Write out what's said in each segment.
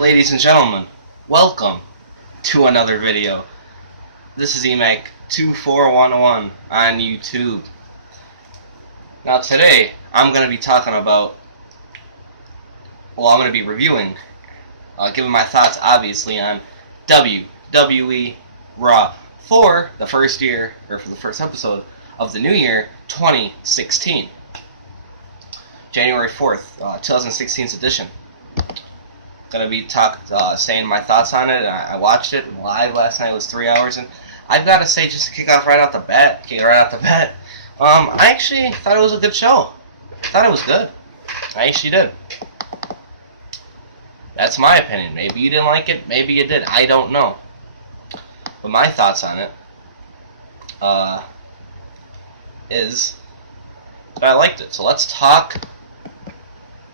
Ladies and gentlemen, welcome to another video. This is eddie.mcnanara on YouTube. Now today, I'm going to be talking about, I'm going to be reviewing, giving my thoughts obviously on WWE Raw for the first episode of the new year, 2016. January 4th, 2016's edition. Gonna be saying my thoughts on it. I watched it live last night. It was 3 hours, and I've got to say, just to kick right out the bat, I actually thought it was a good show. I thought it was good. I actually did. That's my opinion. Maybe you didn't like it. Maybe you did. I don't know. But my thoughts on it is that I liked it. So let's talk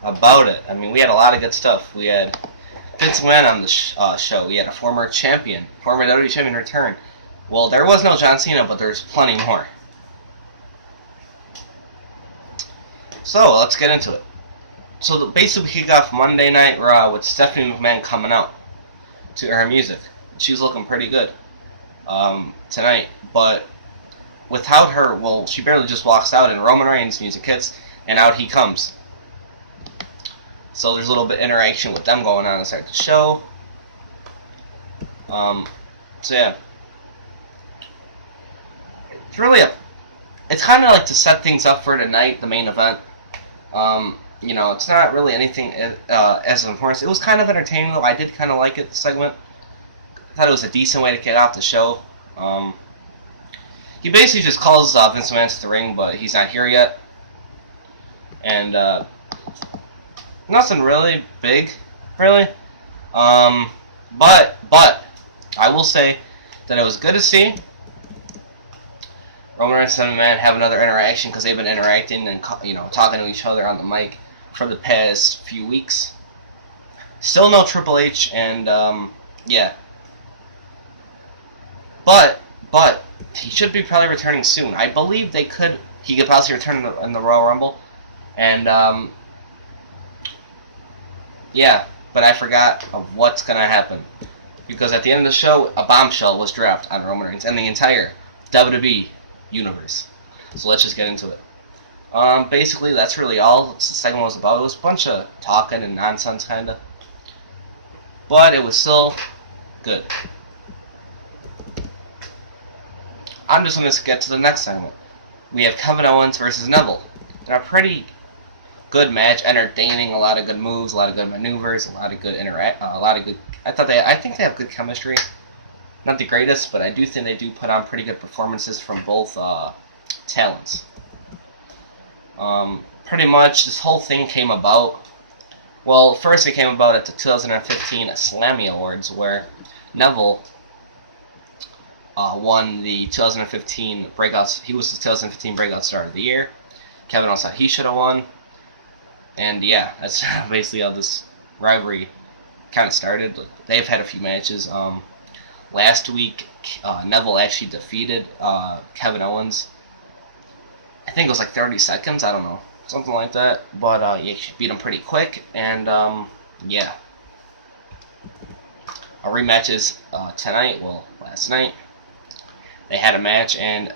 about it. I mean, we had a lot of good stuff. We had Vince McMahon on the show. We had a former WWE champion return. Well, there was no John Cena, but there's plenty more. So let's get into it. So basically, we kicked off Monday Night Raw with Stephanie McMahon coming out to her music. She was looking pretty good tonight, but without her, well, she barely just walks out, and Roman Reigns' music hits, and out he comes. So there's a little bit of interaction with them going on to start the show. So yeah, it's kind of like to set things up for tonight, the main event. You know, it's not really anything as important. It was kind of entertaining though. I did kind of like it, the segment. I thought it was a decent way to kick off the show. He basically just calls Vince McMahon to the ring, but he's not here yet. And nothing really big, really. But I will say that it was good to see Roman Reigns and McMahon have another interaction, because they've been interacting and talking to each other on the mic for the past few weeks. Still no Triple H, and yeah. But he should be probably returning soon. I believe he could possibly return in the Royal Rumble, and yeah, but I forgot of what's going to happen. Because at the end of the show, a bombshell was dropped on Roman Reigns and the entire WWE universe. So let's just get into it. Basically, that's really all the segment was about. It was a bunch of talking and nonsense, kind of. But it was still good. I'm just going to get to the next segment. We have Kevin Owens versus Neville. They're a pretty good match, entertaining, a lot of good moves, a lot of good maneuvers, a lot of good I think they have good chemistry. Not the greatest, but I do think they do put on pretty good performances from both talents. Pretty much this whole thing came about. Well, first it came about at the 2015 Slammy Awards, where Neville won the 2015 breakouts. He was the 2015 breakout star of the year. Kevin Owens thought he should have won. And yeah, that's basically how this rivalry kind of started. They've had a few matches. Last week, Neville actually defeated Kevin Owens. I think it was like 30 seconds. I don't know. Something like that. But he actually beat him pretty quick. And yeah. Our rematch is tonight. Well, last night. They had a match and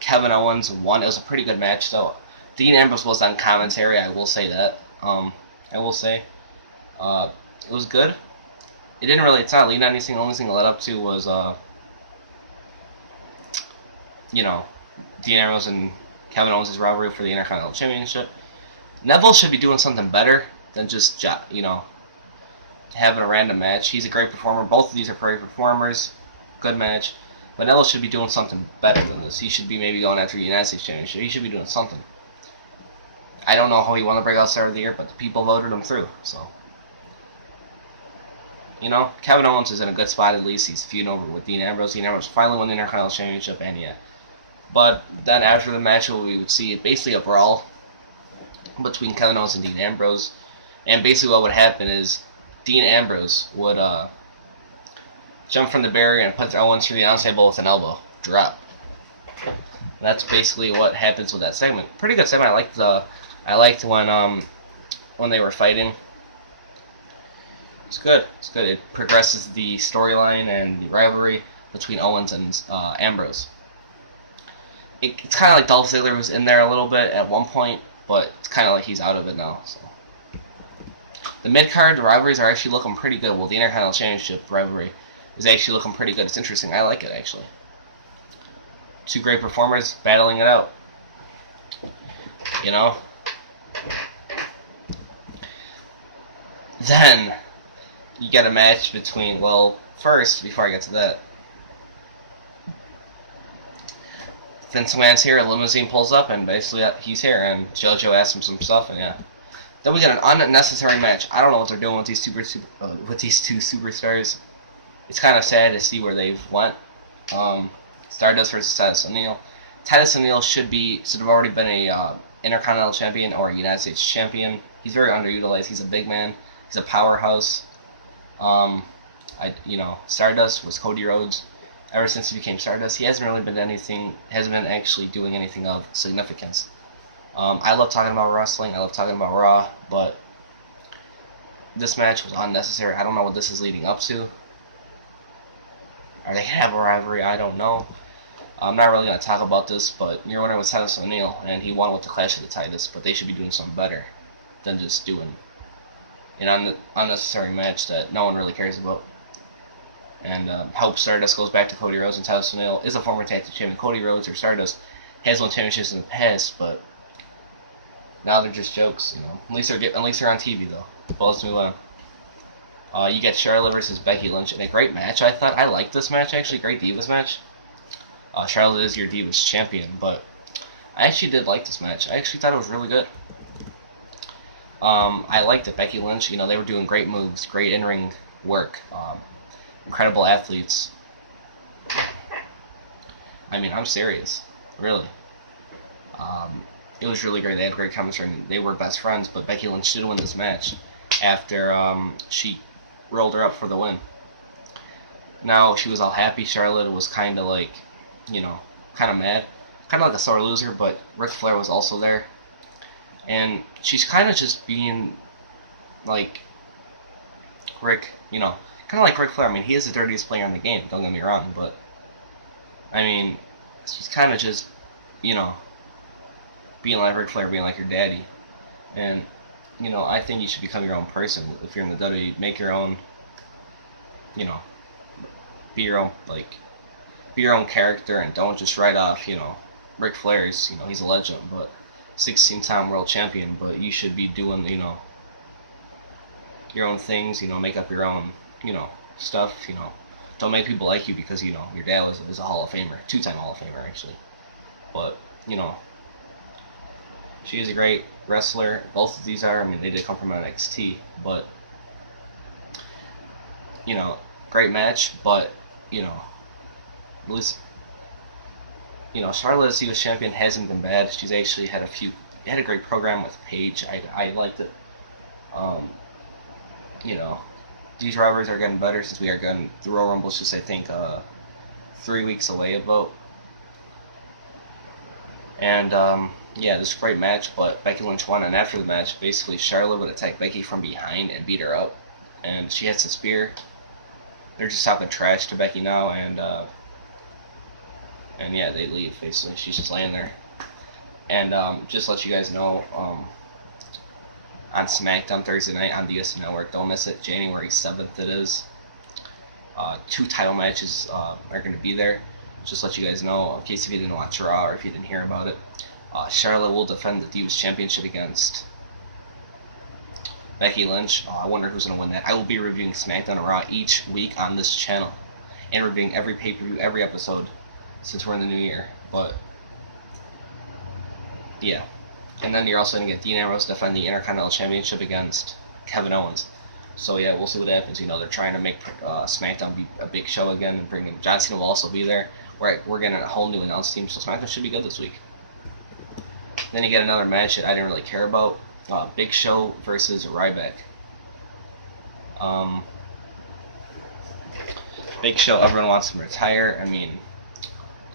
Kevin Owens won. It was a pretty good match though. Dean Ambrose was on commentary, I will say that. I will say. It was good. It's not leading on anything. The only thing it led up to was, Dean Ambrose and Kevin Owens' rivalry for the Intercontinental Championship. Neville should be doing something better than just, having a random match. He's a great performer. Both of these are great performers. Good match. But Neville should be doing something better than this. He should be maybe going after the United States Championship. He should be doing something. I don't know how he won the Breakout Star of the Year, but the people voted him through, so. Kevin Owens is in a good spot at least. He's feuding over with Dean Ambrose. Dean Ambrose finally won the Intercontinental Championship, and yeah. But then after the match, we would see basically a brawl between Kevin Owens and Dean Ambrose. And basically what would happen is Dean Ambrose would jump from the barrier and put Owens through the announce table with an elbow drop. That's basically what happens with that segment. Pretty good segment. I liked when they were fighting. It's good. It's good. It progresses the storyline and the rivalry between Owens and Ambrose. It's kind of like Dolph Ziggler was in there a little bit at one point, but it's kind of like he's out of it now. So the mid-card rivalries are actually looking pretty good. Well, the Intercontinental Championship rivalry is actually looking pretty good. It's interesting. I like it, actually. Two great performers battling it out. You know? Then you get a match between, well, first, before I get to that, Vince McMahon's here, a limousine pulls up, and basically he's here, and JoJo asks him some stuff, and yeah. Then we get an unnecessary match. I don't know what they're doing with these with these two superstars. It's kind of sad to see where they've went. Stardust versus Titus O'Neil. Titus O'Neil should have already been a Intercontinental Champion or a United States Champion. He's very underutilized. He's a big man. He's a powerhouse. Stardust was Cody Rhodes. Ever since he became Stardust, he hasn't really been actually doing anything of significance. I love talking about wrestling. I love talking about Raw, but this match was unnecessary. I don't know what this is leading up to. Are they gonna have a rivalry? I don't know. I'm not really gonna talk about this, but your winner was Titus O'Neil, and he won with the Clash of the Titans. But they should be doing something better than just doing an unnecessary match that no one really cares about. And hope Stardust goes back to Cody Rhodes, and Titus O'Neil is a former tag team champion. Cody Rhodes or Stardust has won championships in the past, but now they're just jokes, you know. At least they're on TV though. But let's move on. You get Charlotte versus Becky Lynch in a great match. I liked this match actually. Great Divas match. Charlotte is your Divas champion, but I actually did like this match. I actually thought it was really good. I liked it. Becky Lynch, you know, they were doing great moves, great in-ring work, incredible athletes. I mean, I'm serious, really. It was really great. They had great chemistry. And they were best friends, but Becky Lynch did win this match after she rolled her up for the win. Now she was all happy. Charlotte was kind of like, you know, kind of mad, kind of like a sore loser. But Ric Flair was also there, and she's kind of just being like Rick, you know, kind of like Ric Flair. I mean, he is the dirtiest player in the game. Don't get me wrong, but I mean, she's kind of just, you know, being like Ric Flair, being like your daddy, and you know, I think you should become your own person. If you're in the WWE, make your own, you know, be your own character, and don't just write off, you know, Ric Flair's, you know, he's a legend, but 16-time world champion, but you should be doing, you know, your own things, you know, make up your own, you know, stuff, you know, don't make people like you because, you know, your dad was a Hall of Famer, 2-time Hall of Famer, actually, but, you know, she is a great wrestler. Both of these are. I mean, they did come from NXT, but you know, great match. But you know, at least you know, Charlotte as US champion hasn't been bad. She's actually had a great program with Paige. I liked it. You know, these rivalries are getting better since we are getting the Royal Rumble. Just I think 3 weeks away about. And yeah, this is a great match, but Becky Lynch won, and after the match, basically Charlotte would attack Becky from behind and beat her up, and she hits a spear. They're just talking trash to Becky now, and yeah, they leave, basically. She's just laying there. And just to let you guys know, on SmackDown Thursday night on the USA Network, don't miss it, January 7th it is. 2 title matches are going to be there. Just to let you guys know, in case if you didn't watch Raw or if you didn't hear about it. Charlotte will defend the Divas Championship against Becky Lynch. I wonder who's going to win that. I will be reviewing SmackDown and Raw each week on this channel, and reviewing every pay-per-view, every episode, since we're in the new year. But yeah, and then you're also going to get Dean Ambrose defend the Intercontinental Championship against Kevin Owens. So yeah, we'll see what happens. You know, they're trying to make SmackDown be a big show again, and bring in John Cena will also be there. We're getting a whole new announce team, so SmackDown should be good this week. Then you get another match that I didn't really care about. Big Show versus Ryback. Big Show, everyone wants him to retire. I mean,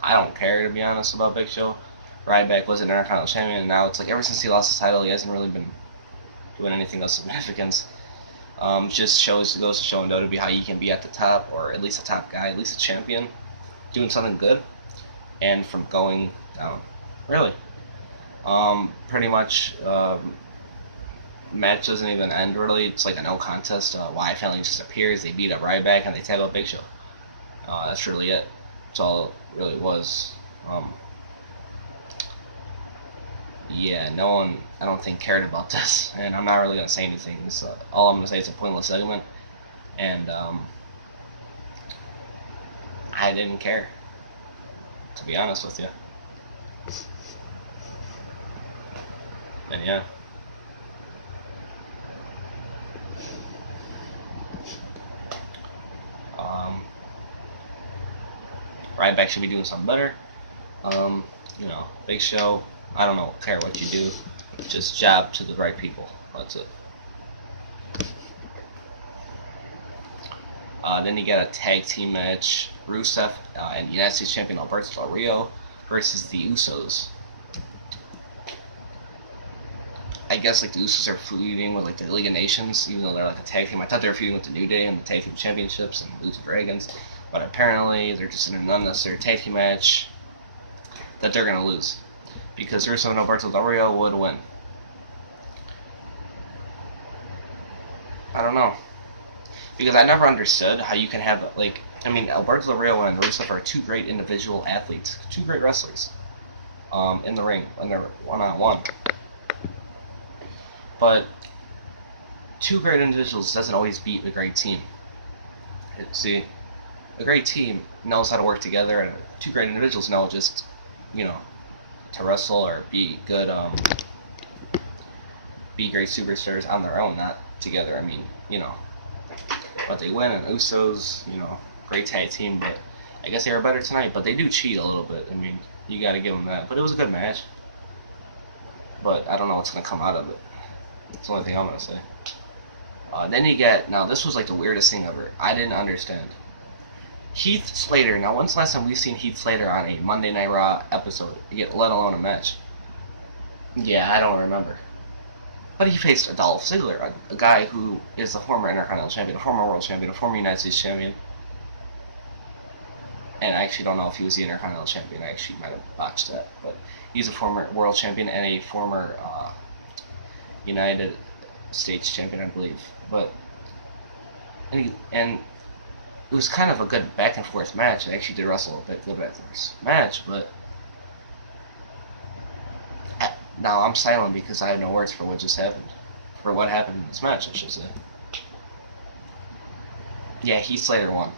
I don't care, to be honest, about Big Show. Ryback was an Intercontinental Champion, and now it's like ever since he lost his title, he hasn't really been doing anything of significance. Just goes to show in WWE how you can be at the top, or at least a top guy, at least a champion, doing something good, and from going down. Really. Pretty much, match doesn't even end really. It's like a no contest. Wyatt family just appears, they beat up Ryback, and they tag out Big Show. That's really it. That's all it really was. Yeah, no one, I don't think, cared about this, and I'm not really going to say anything. All I'm going to say is a pointless segment, and I didn't care, to be honest with you. And yeah. Ryback should be doing something better. Big Show, I don't know, care what you do, just jab to the right people. That's it. Then you get a tag team match: Rusev and United States Champion Alberto Del Rio versus the Usos. I guess like the Usos are feuding with like the League of Nations, even though they're like a tag team. I thought they were feuding with the New Day and the tag team championships and Lucha Dragons, but apparently they're just in an unnecessary tag team match that they're gonna lose because Rusev and Alberto Del Rio would win. I don't know, because I never understood how you can have Alberto Del Rio and Rusev are two great individual athletes, two great wrestlers, in the ring when they're one-on-one. But two great individuals doesn't always beat a great team. See, a great team knows how to work together, and two great individuals know just, to wrestle or be good, be great superstars on their own, not together. But they win, and Usos, great tag team, but I guess they were better tonight. But they do cheat a little bit. You got to give them that. But it was a good match. But I don't know what's going to come out of it. That's the only thing I'm going to say. Then you get, now this was like the weirdest thing ever. I didn't understand. Heath Slater. Now, when's the last time we've seen Heath Slater on a Monday Night Raw episode, let alone a match? Yeah, I don't remember. But he faced a Dolph Ziggler, a guy who is a former Intercontinental Champion, a former World Champion, a former United States Champion. And I actually don't know if he was the Intercontinental Champion. I actually might have botched that. But he's a former World Champion and a former United States Champion, I believe. And it was kind of a good back and forth match. I actually did wrestle a bit good back and forth match, but now I'm silent because I have no words for what just happened. For what happened in this match, I should say. Yeah, Heath Slater won.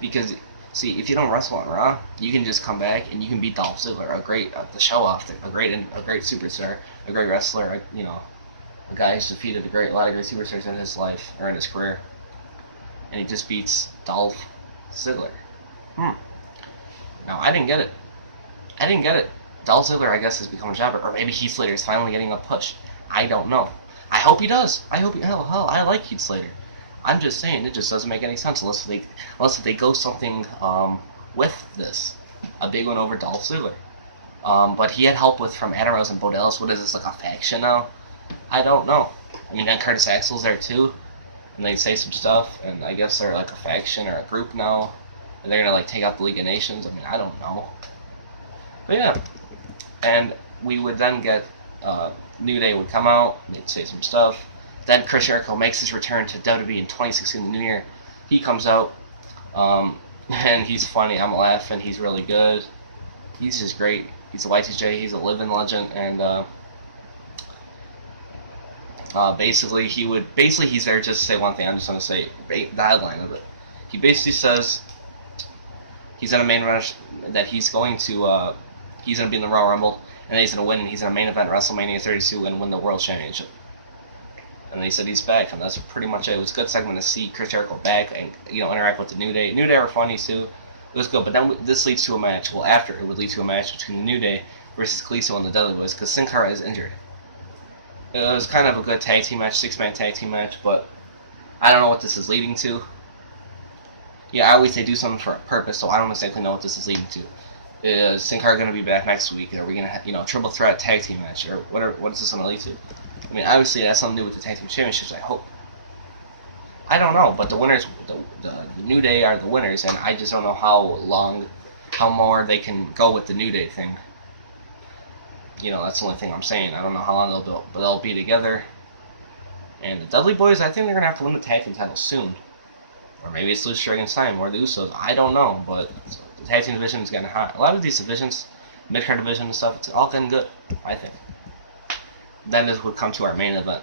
Because, see, if you don't wrestle on Raw, you can just come back and you can beat Dolph Ziggler, the show off, a great superstar, a great wrestler, a guy who's defeated a lot of great superstars in his life or in his career, and he just beats Dolph Ziggler. Now I didn't get it. Dolph Ziggler, I guess, has become a jobber, or maybe Heath Slater is finally getting a push. I don't know. I hope he does. Hell, I like Heath Slater. I'm just saying, it just doesn't make any sense unless they go something with this. A big one over Dolph Ziggler. But he had help from Adam Rose and Bo Dallas. What is this, like a faction now? I don't know. Then Curtis Axel's there too, and they say some stuff, and I guess they're like a faction or a group now, and they're gonna take out the League of Nations. I don't know. But yeah, and we would then get New Day would come out, they'd say some stuff. Then Chris Jericho makes his return to WWE in 2016, the New Year. He comes out, and he's funny. I'm laughing. He's really good. He's just great. He's a Y2J. He's a living legend, and basically he's there just to say one thing. I'm just gonna say the headline of it. He basically says he's in a main rush that he's gonna be in the Royal Rumble, and then he's gonna win. And he's in a main event WrestleMania 32 and win the World Championship. And they said he's back, and that's pretty much it. It was a good segment to see Chris Jericho back and interact with the New Day. New Day were funny too. It was good, but then this leads to a match. Well, after it would lead to a match between the New Day versus Kalisto and the Dudley Boys because Sin Cara is injured. It was kind of a good tag team match, 6-man tag team match, but I don't know what this is leading to. Yeah, I always say do something for a purpose, so I don't exactly know what this is leading to. Is Sin Cara going to be back next week? Are we going to have, triple threat tag team match? Or what is this going to lead to? I mean, obviously, it has something to do with the tag team championships, I hope. I don't know, but the winners, the New Day are the winners, and I just don't know how more they can go with the New Day thing. That's the only thing I'm saying. I don't know how long they'll be together. And the Dudley Boys, I think they're going to have to win the tag team title soon. Or maybe it's Lucha Dragon's time, or the Usos. I don't know, but the tag team division is getting hot. A lot of these divisions, mid-card division and stuff, it's all getting good, I think. Then this would come to our main event.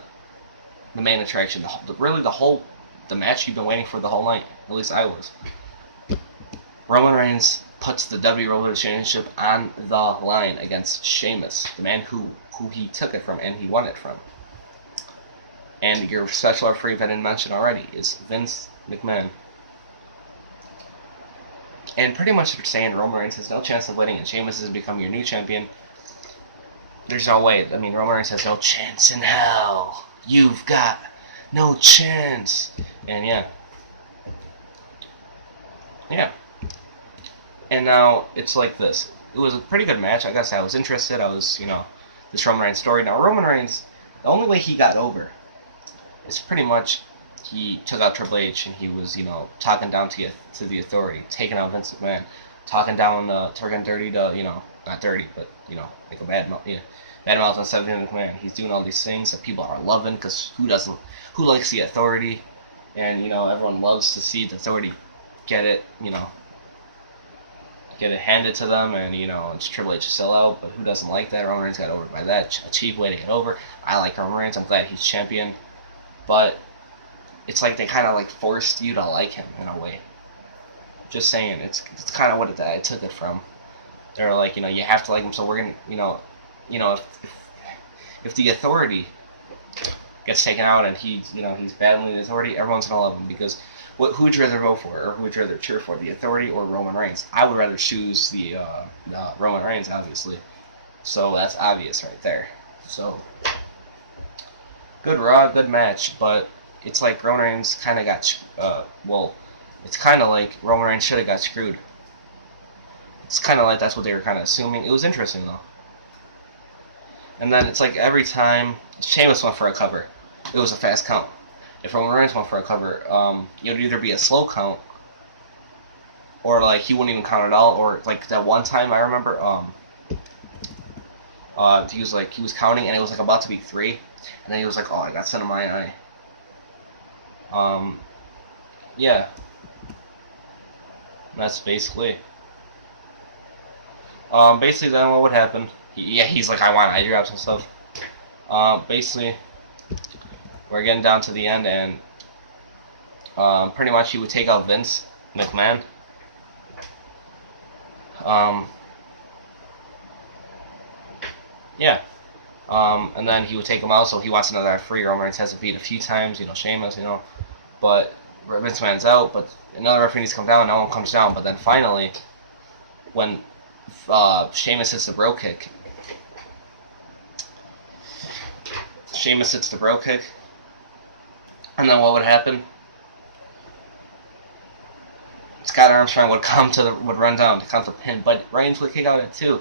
The main attraction. The match you've been waiting for the whole night. At least I was. Roman Reigns puts the WWE Championship on the line against Sheamus, the man who he took it from and he won it from. And your special referee that I didn't mention already is Vince McMahon. And pretty much they're saying Roman Reigns has no chance of winning and Sheamus has become your new champion. There's no way. I mean, Roman Reigns has no chance in hell. You've got no chance. And yeah. And now it's like this. It was a pretty good match. I guess I was interested. I was, this Roman Reigns story. Now, Roman Reigns, the only way he got over is pretty much he took out Triple H and he was, talking down to the Authority, taking out Vince McMahon, talking down, talking dirty to, not dirty, but, like a bad mouth on 17 McMahon. He's doing all these things that people are loving because who likes the Authority? And, everyone loves to see the Authority get it, get it handed to them, and it's Triple H to sell out, but who doesn't like that? Roman Reigns got over by that. A cheap way to get over. I like Roman Reigns. I'm glad he's champion, but it's like they kind of like forced you to like him in a way. Just saying, it's kind of what I took it from. They're like, you have to like him, so we're gonna, if the Authority gets taken out and he's battling the Authority, everyone's gonna love him because. Who would you rather vote for, or who would you rather cheer for, the Authority or Roman Reigns? I would rather choose the Roman Reigns, obviously. So that's obvious right there. So, good Raw, good match, but it's like Roman Reigns kind of got, it's kind of like Roman Reigns should have got screwed. It's kind of like that's what they were kind of assuming. It was interesting, though. And then it's like every time Sheamus went for a cover, it was a fast count. If Roman Reigns went for a cover, it would either be a slow count, or like he wouldn't even count at all, or like that one time I remember, he was counting and it was like about to be 3, and then he was like, oh, I got sun in my eye. Yeah, that's basically. Basically then what would happen? He's like, I want eye drops and stuff. Basically. We're getting down to the end, and pretty much he would take out Vince McMahon. And then he would take him out, so he wants another referee. Roman Reigns has to beat a few times, Sheamus, but Vince McMahon's out, but another referee needs to come down, no one comes down, but then finally, when Sheamus hits the bro kick, and then what would happen? Scott Armstrong would run down to count the pin, but Reigns would kick out at 2.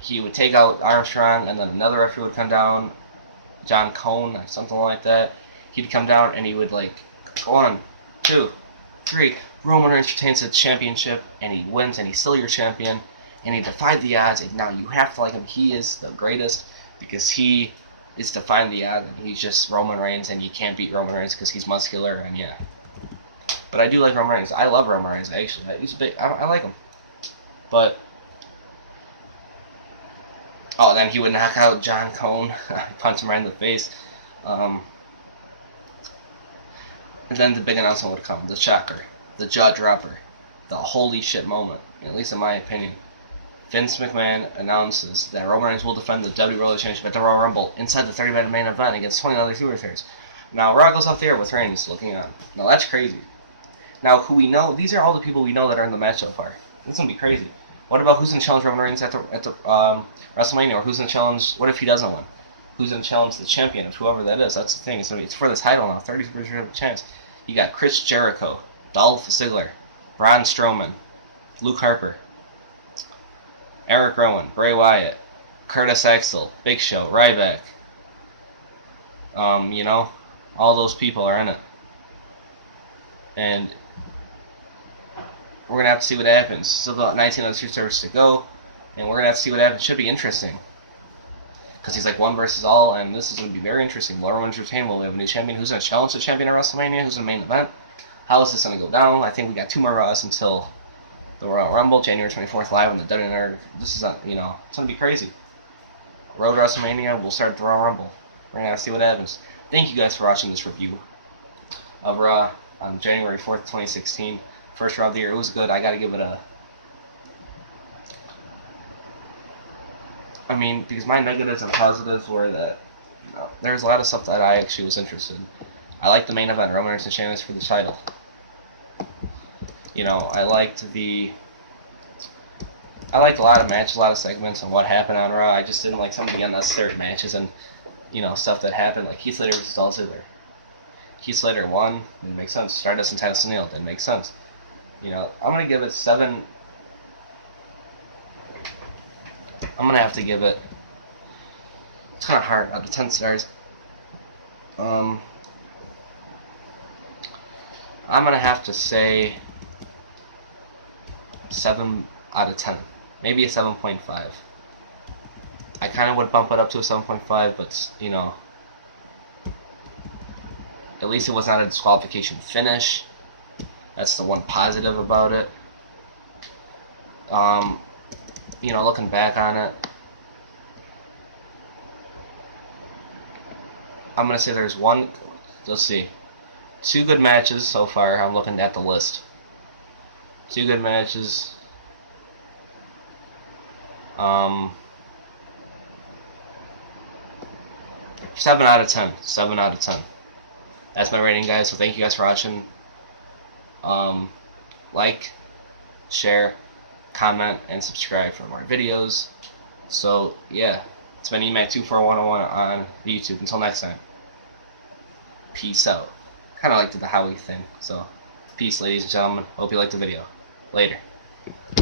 He would take out Armstrong, and then another referee would come down, John Cone, or something like that. He'd come down, and he would 1, 2, 3. Roman Reigns retains the championship, and he wins, and he's still your champion, and he defied the odds, and now you have to like him. He is the greatest, because he is defying the odds, and he's just Roman Reigns, and you can't beat Roman Reigns because he's muscular, and yeah. But I do like Roman Reigns. I love Roman Reigns, actually. He's big. I like him. But then he would knock out John Cone, punch him right in the face. And then the big announcement would come, the shocker, the jaw dropper, the holy shit moment, at least in my opinion. Vince McMahon announces that Roman Reigns will defend the WWE Championship at the Royal Rumble inside the 30-minute main event against 20 other superstars. Now, Raw goes out there with Reigns looking on. Now, that's crazy. Now, who we know, these are all the people we know that are in the match so far. This is going to be crazy. What about who's going to challenge Roman Reigns at the WrestleMania, or who's going to challenge, what if he doesn't win? Who's going to challenge the champion of whoever that is? That's the thing. It's for the title now, 30% chance. You got Chris Jericho, Dolph Ziggler, Braun Strowman, Luke Harper, Eric Rowan, Bray Wyatt, Curtis Axel, Big Show, Ryback. You know, all those people are in it. And we're going to have to see what happens. Still got 19 other superstars to go, and we're going to have to see what happens. Should be interesting. Because he's like 1 versus all, and this is going to be very interesting. Lower one's retained. Will we have a new champion? Who's going to challenge the champion at WrestleMania? Who's in the main event? How is this going to go down? I think we got 2 more Raws until the Royal Rumble, January 24th, live on the WWE. This is, you know, it's going to be crazy. Road to WrestleMania, we'll start the Royal Rumble. We're going to have to see what happens. Thank you guys for watching this review of Raw on January 4th, 2016. First Raw of the year. It was good. I got to give it a... I mean, because my negatives and positives were that, you know, there's a lot of stuff that I actually was interested in. I liked the main event, Roman Reigns and Sheamus for the title. You know, I liked a lot of matches, a lot of segments, and what happened on Raw. I just didn't like some of the unnecessary matches and, you know, stuff that happened, like Heath Slater versus Dolph Ziggler. Heath Slater won, didn't make sense. Stardust and Titus O'Neil, didn't make sense. You know, I'm gonna give it 7. I'm gonna have to give it. It's kind of hard out of 10 stars. I'm gonna have to say 7 out of 10, maybe a 7.5. I kind of would bump it up to a 7.5, but you know, at least it was not a disqualification finish. That's the one positive about it. You know, looking back on it, I'm going to say there's 2 good matches so far. I'm looking at the list. 2 good matches. 7 out of 10. 7 out of 10. That's my rating, guys. So thank you guys for watching. Like, share, comment, and subscribe for more videos. So yeah, it's been eMac24101 on YouTube. Until next time, peace out. Kind of liked the Howie thing. So peace, ladies and gentlemen. Hope you liked the video. Later.